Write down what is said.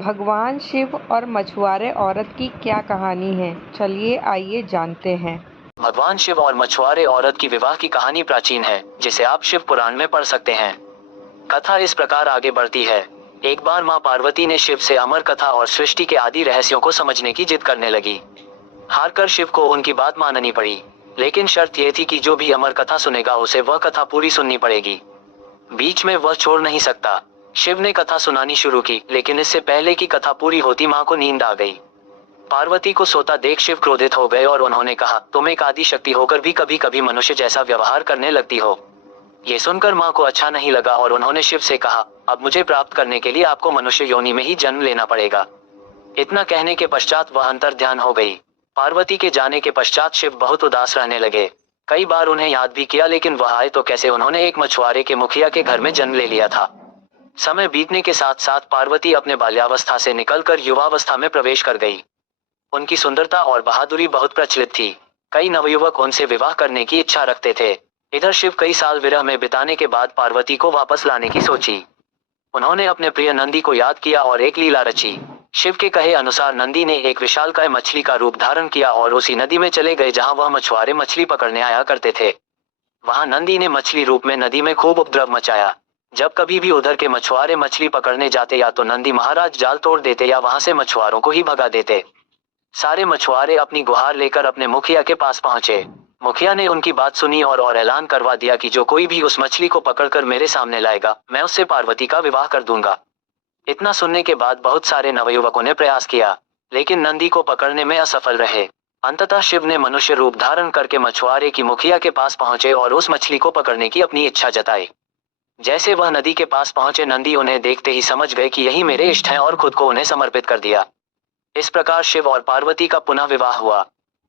भगवान शिव और मछुआरे औरत की क्या कहानी है? चलिए आइए जानते हैं। भगवान शिव और मछुआरे औरत की विवाह की कहानी प्राचीन है, जिसे आप शिव पुराण में पढ़ सकते हैं। कथा इस प्रकार आगे बढ़ती है। एक बार माँ पार्वती ने शिव से अमर कथा और सृष्टि के आदि रहस्यों को समझने की जिद करने लगी। हारकर शिव को उनकी बात माननी पड़ी, लेकिन शर्त यह थी कि जो भी अमर कथा सुनेगा उसे वह कथा पूरी सुननी पड़ेगी। बीच में वह छोड़ नहीं सकता। शिव ने कथा सुनानी शुरू की, लेकिन इससे पहले कि कथा पूरी होती माँ को नींद आ गई। पार्वती को सोता देख शिव क्रोधित हो गए और उन्होंने कहा, तुम एक आदि शक्ति होकर भी कभी कभी मनुष्य जैसा व्यवहार करने लगती हो। ये सुनकर माँ को अच्छा नहीं लगा और उन्होंने शिव से कहा, अब मुझे प्राप्त करने के लिए आपको मनुष्य योनि में ही जन्म लेना पड़ेगा। इतना कहने के पश्चात वह अंतर्ध्यान हो गई। पार्वती के जाने के पश्चात शिव बहुत उदास रहने लगे। कई बार उन्हें याद भी किया, लेकिन वह आए तो कैसे। उन्होंने एक मछुआरे के मुखिया के घर में जन्म ले लिया था। समय बीतने के साथ साथ पार्वती अपने बाल्यावस्था से निकलकर युवावस्था में प्रवेश कर गई। उनकी सुंदरता और बहादुरी बहुत प्रचलित थी। कई नवयुवक उनसे विवाह करने की इच्छा रखते थे। इधर शिव कई साल विरह में बिताने के बाद पार्वती को वापस लाने की सोची। उन्होंने अपने प्रिय नंदी को याद किया और एक लीला रची। शिव के कहे अनुसार नंदी ने एक विशालकाय मछली का रूप धारण किया और उसी नदी में चले गए जहां वह मछुआरे मछली पकड़ने आया करते थे। वहां नंदी ने मछली रूप में नदी में खूब उपद्रव मचाया। जब कभी भी उधर के मछुआरे मछली पकड़ने जाते, या तो नंदी महाराज जाल तोड़ देते या वहां से मछुआरों को ही भगा देते। सारे मछुआरे अपनी गुहार लेकर अपने मुखिया के पास पहुंचे। मुखिया ने उनकी बात सुनी और ऐलान करवा दिया कि जो कोई भी उस मछली को पकड़कर मेरे सामने लाएगा, मैं उससे पार्वती का विवाह कर दूंगा। इतना सुनने के बाद बहुत सारे नवयुवकों ने प्रयास किया, लेकिन नंदी को पकड़ने में असफल रहे। अंततः शिव ने मनुष्य रूप धारण करके मछुआरे की मुखिया के पास पहुंचे और उस मछली को पकड़ने की अपनी इच्छा जताई। जैसे वह नदी के पास पहुंचे, नंदी उन्हें देखते ही समझ गए कि यही मेरे इष्ट हैं और खुद को उन्हें समर्पित कर दिया। इस प्रकार शिव और पार्वती का पुनः विवाह हुआ।